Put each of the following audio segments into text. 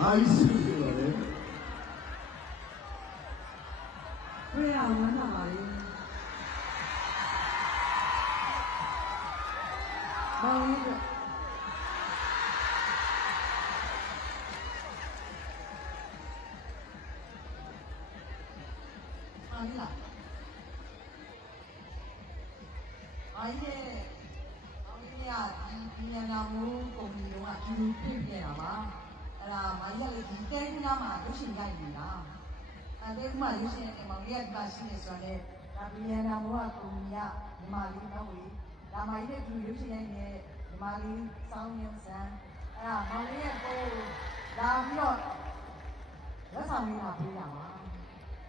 အားရှိနေပါလေတွေ့ရဝမ်းသာပါလေမောင်လေးအားလာအားရဲ့ဒီညနာမိုးကုမ္ပဏီကအကျူပြည့်ပြတာပါအဲ့ဒါမိုင်းရလေဒီကဲကနာမှာရုပ်ရှင်ရိုက်နေတာအဲ့ဒီမှာရုပ်ရှင်ရဲ့မောင်လေးကရှိနေဆိုတော့ဒါဒီညနာမိုးကကုမ္ပဏီကဒီမာလေးတော့ဝေးဒါမိုင်းရဲ့ဒီရုပ်ရှင်ရိုက်နေဒီမာလေးစောင်းရင်းစံအဲ့ဒါမောင်လေးရဲ့ကိုလာပြီးတော့လက်ဆောင်လေးလာပေးတာပါ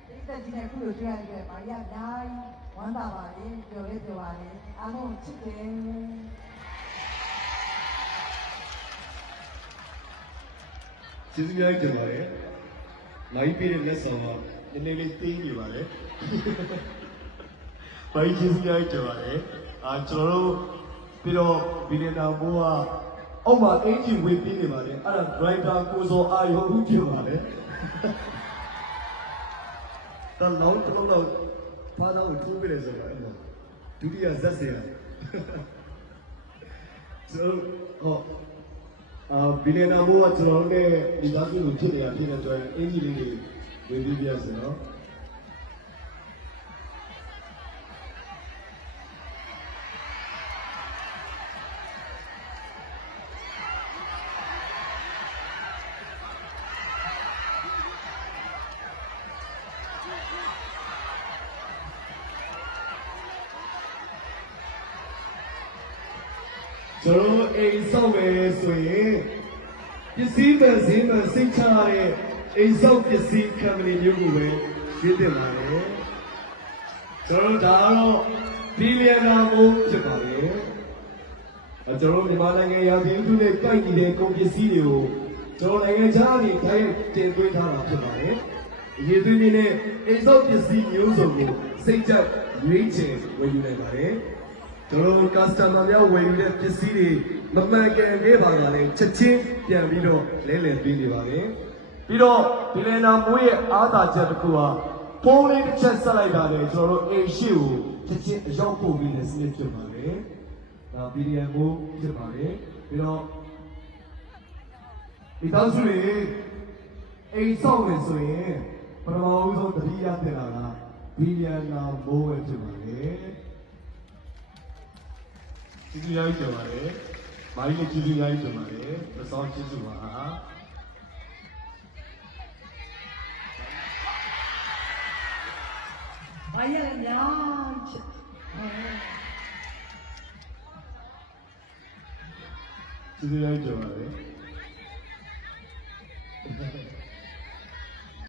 ဒီတက်ကြီးနဲ့ခုလိုတွေ့ရတဲ့မာရီကအများကြီးဝမ်းသာပါလေပျော်လေးပျော်ပါလေအားလုံးချစ်တယ်ကျေးဇူးများတင်ပါတယ်။နိုင်ပြည့်တဲ့လက်ဆောင်ကနည်းနည်းလေးတင်းနေပါလေ။ဘာကြီးကျေးဇူးများတင်ပါတယ်။ကျွန်တော်တို့ပြီးတော့ဘီလီနာဘိုးကအောက်မှာအင်ဂျင်ဝင်ပြီးနေပါလေ။အဲ့ဒါ driver ကိုစောအာရုံဦးဖြစ်ပါလေ။တော့နောက်တစ်လုံးတော့ဖားတော့ထိုးပြတယ်ဆိုတော့အဲ့မှာဒုတိယဇက်စရာဆိုတော့ဘီလီနာဘိုးကကျွန်တော်တို့နဲ့ဒီသားစုကိုဖြစ်နေရဖြစ်တဲ့အတွက်အင်ဂျင်လေးတွေဝင်ပြီးပြရစီနော်ကျွန်တော်အိမ်ဆောက်မယ်ဆိုရင်ပစ္စည်းပဲဈေးမှာစိတ်ချရတဲ့အိမ်ဆောက်ပစ္စည်းကမ္ပဏီမျိုးကိုပဲရွေးတင်ပါတယ်ကျွန်တော်ဒါတော့ဘီလီယံနာမိုးဖြစ်ပါလေကျွန်တော်မြန်မာနိုင်ငံရာသီဥတုနဲ့ကိုက်ညီတဲ့ကုန်ပစ္စည်းတွေကိုကျွန်တော်နိုင်ငံခြားကနေတိုင်းတင်သွင်းထားတာဖြစ်ပါတယ်ရေသွင်းနေတဲ့အိမ်ဆောက်ပစ္စည်းမျိုးစုံကိုစိတ်ချရွေးချယ်ဝယ်ယူနိုင်ပါတယ်ကျွန်တော် customer များဝယ်ယူတဲ့ပစ္စည်းတွေမမှန်ကန်ခဲ့ပါကလည်းချက်ချင်းပြန်ပြီးတော့လဲလှယ်ပေးနေပါတယ်ပြီးတော့ဒီလနာမိုးရဲ့အားသာချက်တစ်ခုဟာဖုန်းလေးတစ်ချက်ဆက်လိုက်တာနဲ့ကျွန်တော်တို့အိမ်ရှိကိုချက်ချင်းအရောက်ပို့ပြီးတဲ့စနစ်ဖြစ်ပါတယ်ဒါဗီဒီယိုမိုးဖြစ်ပါတယ်ပြီးတော့ဒီတောက်စုတွေအိမ်ဆောက်မယ်ဆိုရင်ပထမဦးဆုံးတတိယတင်လာတာဗီဒီယိုနာမိုးပဲဖြစ်ပါတယ်ကျေးဇူးများကြပါတယ်။မာရီလည်းကျေးဇူးများကြပါတယ်။အဆောင်ကျေးဇူးပါ။ဘာရလဲညာချစ်ကျေးဇူးများကြပါတယ်။